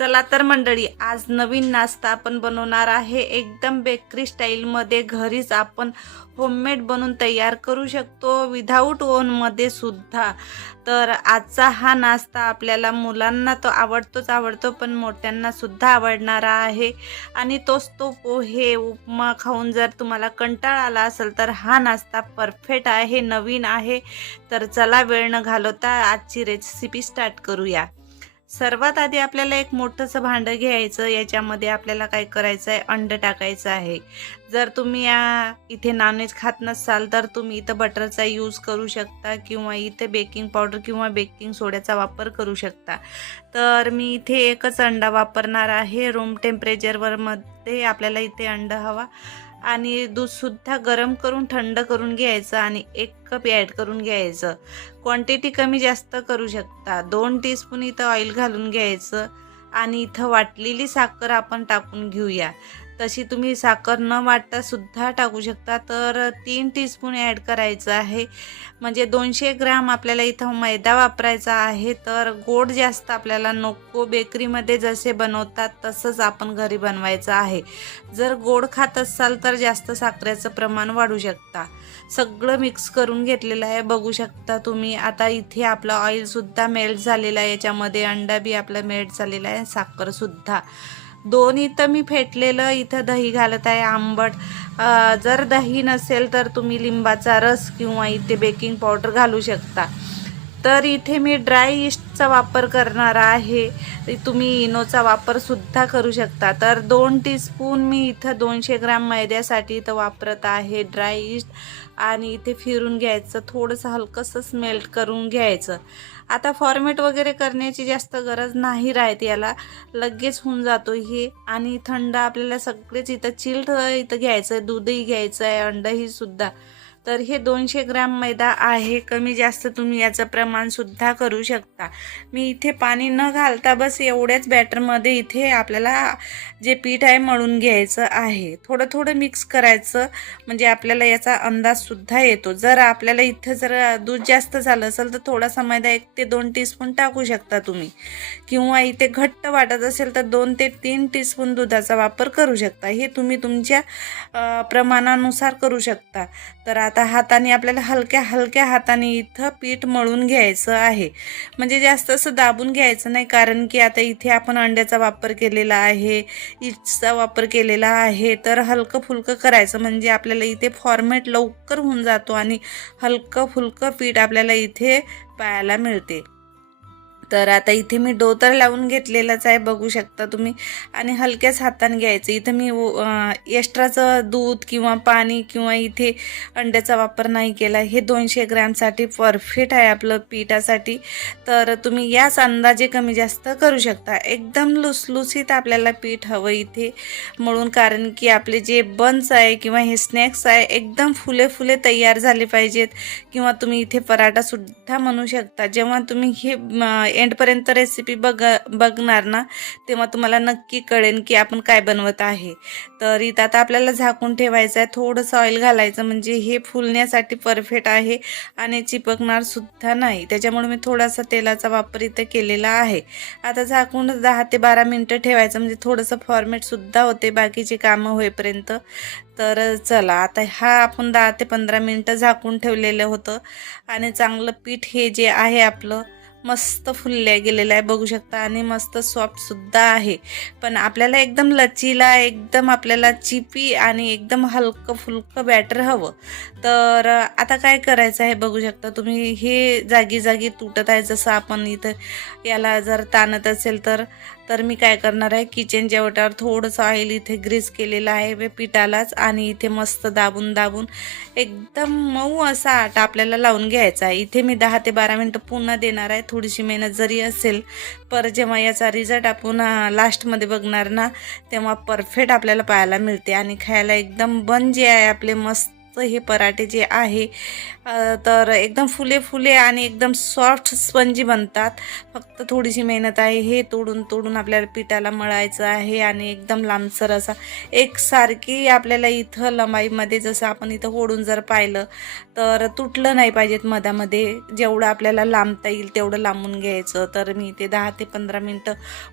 चला तर मंडळी आज नवीन नाश्ता आपण बनवणार आहे. एकदम बेकरी स्टाईलमध्ये घरीच आपण होममेड बनवून तयार करू शकतो विदाऊट ओनमध्ये सुद्धा. तर आजचा हा नाश्ता आपल्याला मुलांना तो आवडतोच आवडतो पण मोठ्यांना सुद्धा आवडणारा आहे. आणि तोच तो पोहे उपमा खाऊन जर तुम्हाला कंटाळा आला असेल तर हा नाश्ता परफेक्ट आहे नवीन आहे. तर चला वेळ न घालवता आजची रेसिपी स्टार्ट करूया. सर्वात आधी आपल्याला एक मोठंसं भांडं घ्यायचं याच्यामध्ये आपल्याला काय करायचं आहे अंड टाकायचं आहे. जर तुम्ही या इथे नॉनव्हेज खात नसाल तर तुम्ही इथं बटरचा यूज करू शकता किंवा इथे बेकिंग पावडर किंवा बेकिंग सोड्याचा वापर करू शकता. तर मी इथे एकच अंडा वापरणार आहे. रूम टेम्परेचरवर मध्ये आपल्याला इथे अंड हवा. आणि दूधसुद्धा गरम करून थंड करून घ्यायचं आणि एक कप ॲड करून घ्यायचं. क्वांटिटी कमी जास्त करू शकता. दोन टीस्पून इथं ऑइल घालून घ्यायचं आणि इथं वाटलेली साखर आपण टाकून घेऊया. तशी तुम्ही साखर न वाटता सुद्धा टाकू शकता. तर तीन टीस्पून ॲड करायचं आहे. म्हणजे दोनशे ग्राम आपल्याला इथं मैदा वापरायचा आहे. तर गोड जास्त आपल्याला नको. बेकरीमध्ये जसे बनवतात तसंच आपण घरी बनवायचं आहे. जर गोड खात असाल तर जास्त साखरेचं प्रमाण वाढू शकता. सगळं मिक्स करून घेतलेलं आहे. बघू शकता तुम्ही. आता इथे आपलं ऑइलसुद्धा मेल्ट झालेलं आहे. याच्यामध्ये अंडा बी आपला मेल्ट झालेला आहे. साखरसुद्धा दोन इथं मी फेटलेलं इथं दही घालत आहे आंबट. जर दही नसेल तर तुम्ही लिंबाचा रस किंवा इथे बेकिंग पावडर घालू शकता. तर इथे मी ड्राय इस्टचा वापर करणार आहे. तुम्ही इनोचा वापरसुद्धा करू शकता. तर दोन टीस्पून मी इथं दोनशे ग्रॅम मैद्यासाठी इथं वापरत आहे ड्राय इस्ट आणि इथे फिरून घ्यायचं थोडंसं हलकंसं स्मेल्ट करून घ्यायचं. आता फॉर्मेट वगैरे करण्याची जास्त गरज नाही राहत याला. लगेच होऊन जातो हे. आणि थंड आपल्याला सगळेच इथं चिल्ड इथं घ्यायचं आहे दूधही घ्यायचं आहे अंडही सुद्धा. तर हे दोनशे ग्राम मैदा आहे. कमी जास्त तुम्ही याचं प्रमाणसुद्धा करू शकता. मी इथे पाणी न घालता बस एवढ्याच बॅटरमध्ये इथे आपल्याला जे पीठ आहे मळून घ्यायचं आहे. थोडं थोडं मिक्स करायचं म्हणजे आपल्याला याचा अंदाजसुद्धा येतो. जर आपल्याला इथं जर दूध जास्त झालं असेल तर थोडासा मैदा एक ते दोन टीस्पून टाकू शकता तुम्ही. किंवा इथे घट्ट वाटत असेल तर दोन ते तीन टीस्पून दुधाचा वापर करू शकता. हे तुम्ही तुमच्या प्रमाणानुसार करू शकता. तर आता हाताने आपल्याला हलक्या हलक्या हाताने इथं पीठ मळून घ्यायचं आहे. म्हणजे जास्त असं दाबून घ्यायचं नाही कारण की आता इथे आपण अंड्याचा वापर केलेला आहे इटचा वापर केलेला आहे तर हलकं फुलकं करायचं. म्हणजे आपल्याला इथे फॉर्मेट लवकर होऊन जातो आणि हलकं फुलकं पीठ आपल्याला इथे पाहायला मिळते. तर आता इथे मी डो तर लावून घेतलेलाच आहे बघू शकता तुम्ही. आणि हलक्याच हाताने घ्यायचं. इथं मी एक्स्ट्राचं दूध किंवा पाणी किंवा इथे अंड्याचा वापर नाही केला. हे दोनशे ग्रॅमसाठी परफेक्ट आहे आपलं पिठासाठी. तर तुम्ही याच अंदाजे कमी जास्त करू शकता. एकदम लुसलुसीत आपल्याला पीठ हवं इथे. म्हणून कारण की आपले जे बन्स आहे किंवा हे स्नॅक्स आहे एकदम फुले फुले तयार झाले पाहिजेत. किंवा तुम्ही इथे पराठासुद्धा म्हणू शकता. जेव्हा तुम्ही हे एंडपर्यंत रेसिपी बघ बघणार ना तेव्हा तुम्हाला नक्की कळेल की आपण काय बनवत आहे. तर इथं आता आपल्याला झाकून ठेवायचं आहे. थोडंसं ऑइल घालायचं म्हणजे हे फुलण्यासाठी परफेक्ट आहे आणि चिपकणार सुद्धा नाही. त्याच्यामुळे मी थोडासा तेलाचा वापर इथं केलेला आहे. आता झाकून दहा ते बारा मिनटं ठेवायचं म्हणजे थोडंसं फॉर्मेटसुद्धा होते बाकीची कामं होईपर्यंत. तर चला आता हा आपण दहा ते पंधरा मिनटं झाकून ठेवलेलं होतं. आणि चांगलं पीठ हे जे आहे आपलं मस्त फुलल्या गेलेलं आहे बघू शकता. आणि मस्त सॉफ्टसुद्धा आहे. पण आपल्याला एकदम लचीला एकदम आपल्याला चिपी आणि एकदम हलकं फुलकं बॅटर हवं. तर आता काय करायचं आहे बघू शकता. तुम्ही हे जागी जागी तुटत आहे. जसं आपण इथं याला जर ताणत असेल तर तर मी काय करणार आहे? किचनच्या ओटावर थोडंसं ऑइल इथे ग्रीस केलेलं आहे वे पिठालाच आणि इथे मस्त दाबून दाबून एकदम मऊ असा आटा आपल्याला लावून घ्यायचा आहे. इथे मी दहा ते बारा मिनटं पुन्हा देणार आहे. थोडीशी मेहनत जरी असेल पर जेव्हा याचा रिझल्ट आपण लास्टमध्ये बघणार ना तेव्हा परफेक्ट आपल्याला पाहायला मिळते. आणि खायला एकदम बन जे आहे आपले मस्त. हे पराठे जे आहे तर एकदम फुले फुले आणि एकदम सॉफ्ट स्पंजी बनतात. फक्त थोडीशी मेहनत आहे. हे तोडून तोडून आपल्याला पिठाला मळायचं आहे आणि एकदम लांबसर असा एकसारखी आपल्याला इथं लंबाईमध्ये जसं आपण इथं ओढून जर पाहिलं तर तुटलं नाही पाहिजेत मधामध्ये. जेवढं आपल्याला लांबता येईल तेवढं लांबून घ्यायचं. तर मी इथे दहा ते पंधरा मिनटं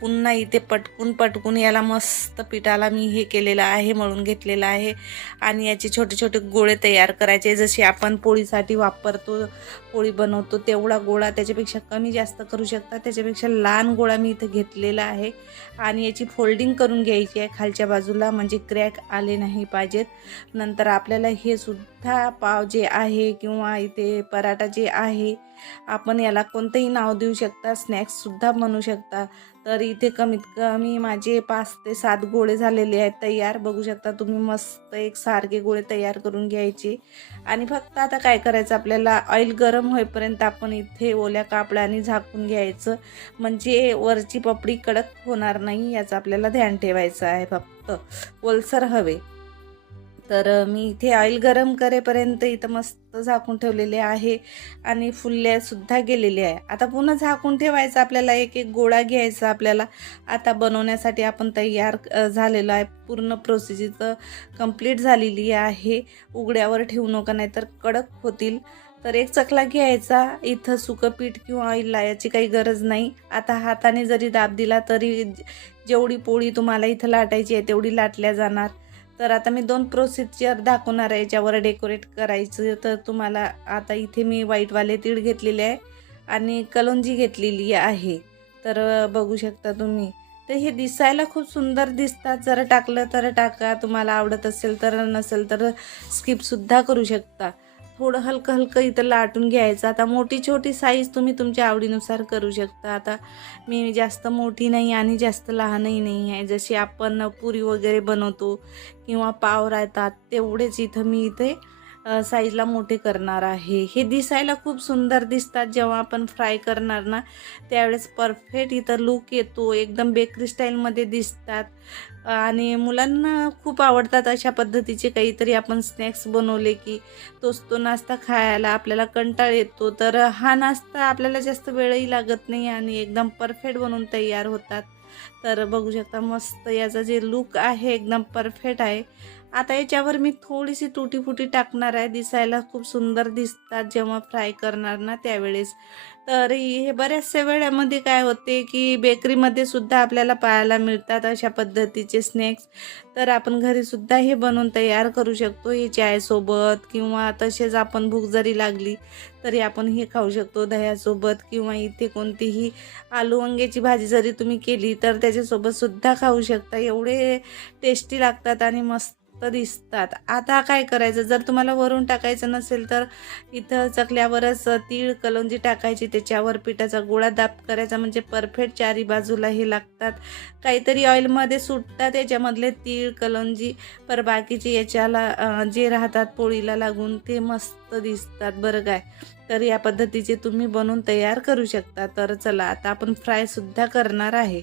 पुन्हा इथे पटकून पटकून याला मस्त पिठाला मी हे केलेलं आहे मळून घेतलेलं आहे. आणि याचे छोटे छोटे गोळे तयार करायचे. जसे आपण पोळीसाठी वापरतो पोळी बनवतो तेवढा गोळा त्याच्यापेक्षा कमी जास्त करू शकता. त्याच्यापेक्षा लहान गोळा मी इथं घेतलेला आहे. आणि याची फोल्डिंग करून घ्यायची आहे. खालच्या बाजूला म्हणजे क्रॅक आले नाही पाहिजेत. नंतर आपल्याला हे सुद्धा पाव जे आहे किंवा इथे पराठा जे आहे आपण याला कोणतंही नाव देऊ शकता स्नॅक्ससुद्धा बनवू शकता. तर इथे कमीत कमी माझे पाच ते सात गोळे झालेले आहेत तयार. बघू शकता तुम्ही मस्त एक सारखे गोळे तयार करून घ्यायचे. आणि फक्त आता काय करायचं आपल्याला ऑइल गरम होईपर्यंत आपण इथे ओल्या कापडाने झाकून घ्यायचं. म्हणजे वरची पपडी कडक होणार नाही याचं आपल्याला ध्यान ठेवायचं आहे फक्त. ओलसर हवे. तर मी इथे ऑइल गरम करेपर्यंत इथं मस्त झाकून ठेवलेले आहे आणि फुल्ल्यासुद्धा गेलेले आहे. आता पुन्हा झाकून ठेवायचं आपल्याला एक एक गोळा घ्यायचा आपल्याला. आता बनवण्यासाठी आपण तयार झालेलो आहे. पूर्ण प्रोसिजर कंप्लीट झालेली आहे. उघड्यावर ठेवू नका नाहीतर कडक होतील. तर एक चकला घ्यायचा. इथं सुकं पीठ किंवा ऑइल लावायची काही गरज नाही. आता हाताने जरी दाब दिला तरी जेवढी पोळी तुम्हाला इथं लाटायची आहे तेवढी लाटल्या जाणार. तर आता मी दोन प्रोसिजर दाखवणार आहे ज्यावर डेकोरेट करायचं तर तुम्हाला आता इथे मी व्हाईटवाले तीळ घेतलेले आहे आणि कलोंजी घेतलेली आहे. तर बघू शकता तुम्ही. तर हे दिसायला खूप सुंदर दिसतात. जर टाकलं तर टाका. तुम्हाला आवडत असेल तर नसेल तर स्किपसुद्धा करू शकता. थोडं हलकं हलकं इथं लाटून घ्यायचं. आता मोठी छोटी साईज तुम्ही तुमच्या आवडीनुसार करू शकता. आता मी जास्त मोठी नाही आणि जास्त लहानही नाही आहे. जशी आपण पुरी वगैरे बनवतो किंवा पाव राहतात तेवढेच इथं मी इथे साईजला मोठे करणार आहे. हे दिसायला खूप सुंदर दिसतात. जेव्हा आपण फ्राय करणार ना त्यावेळेस परफेक्ट इथं लुक येतो. एकदम बेकरी स्टाईलमध्ये दिसतात. आणि मुलांना खूप आवडतात अशा पद्धतीचे काहीतरी आपण स्नॅक्स बनवले की तोच तो नाश्ता खायला आपल्याला कंटाळ येतो. तर हा नाश्ता आपल्याला जास्त वेळही लागत नाही आणि एकदम परफेक्ट बनवून तयार होतात. तर बघू शकता मस्त याचा जे लुक आहे एकदम परफेक्ट आहे. आता याच्यावर मी थोडीशी तुटी फुटी टाकणार आहे. दिसायला खूप सुंदर दिसतात जेव्हा फ्राय करणार ना त्यावेळेस. तर हे बऱ्याचशा वेळामध्ये काय होते की बेकरीमध्ये सुद्धा आपल्याला पाहायला मिळतात अशा पद्धतीचे स्नॅक्स तर आपण घरीसुद्धा हे बनवून तयार करू शकतो. हे चायसोबत किंवा तसेच आपण भूक जरी लागली तरी आपण हे खाऊ शकतो दह्यासोबत किंवा इथे कोणतीही आलू वांग्याची भाजी जरी तुम्ही केली तर त्याच्यासोबत सुद्धा खाऊ शकता. एवढे टेस्टी लागतात आणि मस्त दिसतात. आता काय करायचं? जर तुम्हाला वरून टाकायचं नसेल तर इथं चकल्यावरच तीळ कलोंजी टाकायची. त्याच्यावर पिठाचा गोळा दाब करायचा. म्हणजे परफेक्ट चारी बाजूला हे लागतात. काहीतरी ऑइलमध्ये सुटतात. याच्यामधले तीळ कलोंजी पर बाकीचे याच्याला जे राहतात पोळीला लागून ते मस्त दिसतात. बरं काय? तर या पद्धतीचे तुम्ही बनवून तयार करू शकता. तर चला आता आपण फ्रायसुद्धा करणार आहे.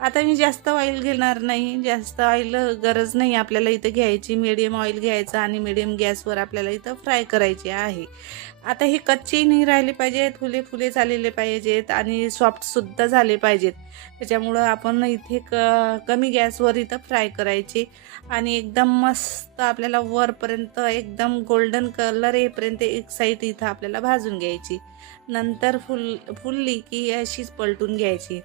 आता मी जास्त ऑइल घेणार नाही. जास्त ऑइल गरज नाही आपल्याला इथं घ्यायची. मिडियम ऑइल घ्यायचं आणि मिडियम गॅसवर आपल्याला इथं फ्राय करायचे आहे. आता हे कच्चेही नाही राहिले पाहिजेत फुले फुले झालेले पाहिजेत आणि सॉफ्टसुद्धा झाले पाहिजेत. त्याच्यामुळं आपण इथे क कमी गॅसवर इथं फ्राय करायचे. आणि एकदम मस्त आपल्याला वरपर्यंत एकदम गोल्डन कलर येईपर्यंत एक साईड इथं आपल्याला भाजून घ्यायची. नंतर फुल फुलली की अशीच पलटून घ्यायची.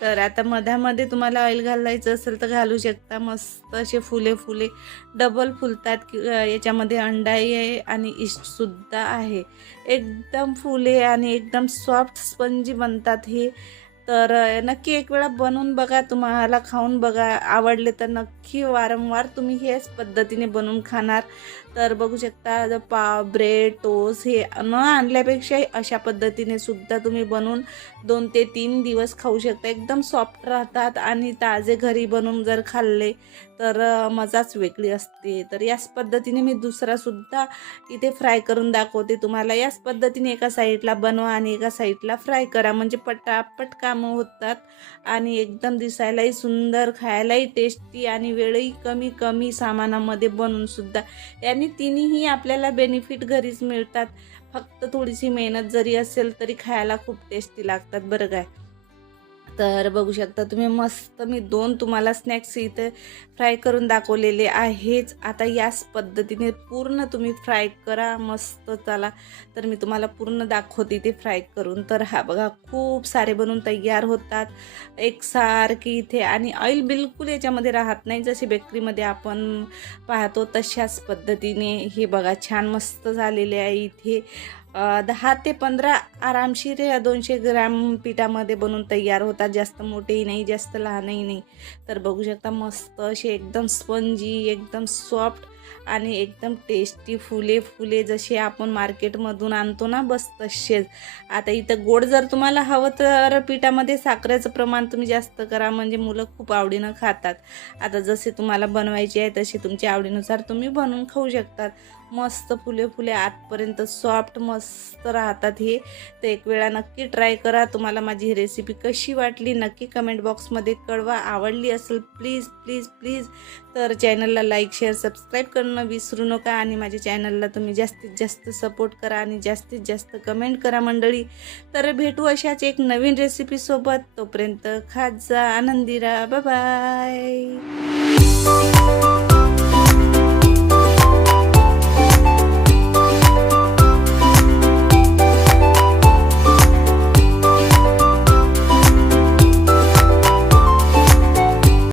तर आता मधामध्ये तुम्हाला ऑइल घालायचं असेल तर घालू शकता. मस्त असे फुले फुले. डबल फुलतात की याच्यामध्ये अंडाही आहे आणि इस्टसुद्धा आहे. एकदम फुले आणि एकदम सॉफ्ट स्पंजी बनतात हे. तर नक्की एक वेळा बनवून बघा. तुम्हाला खाऊन बघा. आवडले तर नक्की वारंवार तुम्ही हेच पद्धतीने बनवून खाणार. तर बघू शकता पाव ब्रेड टोस हे न आणल्यापेक्षा अशा पद्धतीने सुद्धा तुम्ही बनवून दोन ते तीन दिवस खाऊ शकता. एकदम सॉफ्ट राहतात आणि ताजे घरी बनवून जर खाल्ले तर मजाच वेगळी असते. तर याच पद्धतीने मी दुसरासुद्धा इथे फ्राय करून दाखवते तुम्हाला. याच पद्धतीने एका साईडला बनवा आणि एका साईडला फ्राय करा. म्हणजे पटापट कामं होतात आणि एकदम दिसायलाही सुंदर खायलाही टेस्टी आणि वेळही कमी कमी सामानामध्ये बनवूनसुद्धा याने आणि तिन्हीही आपल्याला बेनिफिट घरीच मिळतात. फक्त थोडीशी मेहनत जरी असेल तरी खायला खूप टेस्टी लागतात बरं काय? तर बघू शकता तुम्ही मस्त मी दोन तुम्हाला स्नॅक्स इथे फ्राय करून दाखवलेले आहेच. आता याच पद्धतीने पूर्ण तुम्ही फ्राय करा मस्त चला. तर मी तुम्हाला पूर्ण दाखवते ते फ्राय करून. तर हा बघा खूप सारे बनवून तयार होतात. एकसारखी इथे आणि ऑइल बिलकुल याच्यामध्ये राहत नाही. जसे बेकरीमध्ये आपण पाहतो तशाच पद्धतीने. हे बघा छान मस्त झालेले आहे इथे. दहा ते पंधरा आरामशीर दोनशे ग्रॅम पिठामध्ये बनवून तयार होतात. जास्त मोठेही नाही जास्त लहानही नाही. तर बघू शकता मस्त असे एकदम स्पंजी एकदम सॉफ्ट आणि एकदम टेस्टी फुले फुले जसे आपण मार्केटमधून आणतो ना बस तसेच. आता इथं गोड जर तुम्हाला हवं तर पिठामध्ये साखरेचं प्रमाण तुम्ही जास्त करा म्हणजे मुलं खूप आवडीनं खातात. आता जसे तुम्हाला बनवायचे आहे तसे तुमच्या आवडीनुसार तुम्ही बनवून खाऊ शकतात. मस्त फुले फुले आतपर्यंत सॉफ्ट मस्त राहतात हे. तर एक वेळा नक्की ट्राय करा. तुम्हाला माझी ही रेसिपी कशी वाटली नक्की कमेंट बॉक्समध्ये कळवा. आवडली असेल प्लीज प्लीज प्लीज. तर चॅनलला लाईक शेअर सबस्क्राईब करणं विसरू नका आणि माझ्या चॅनलला तुम्ही जास्तीत जास्त सपोर्ट करा आणि जास्तीत जास्त कमेंट करा मंडळी. तर भेटू अशाच एक नवीन रेसिपीसोबत तोपर्यंत खात जा आनंदी राहा बाय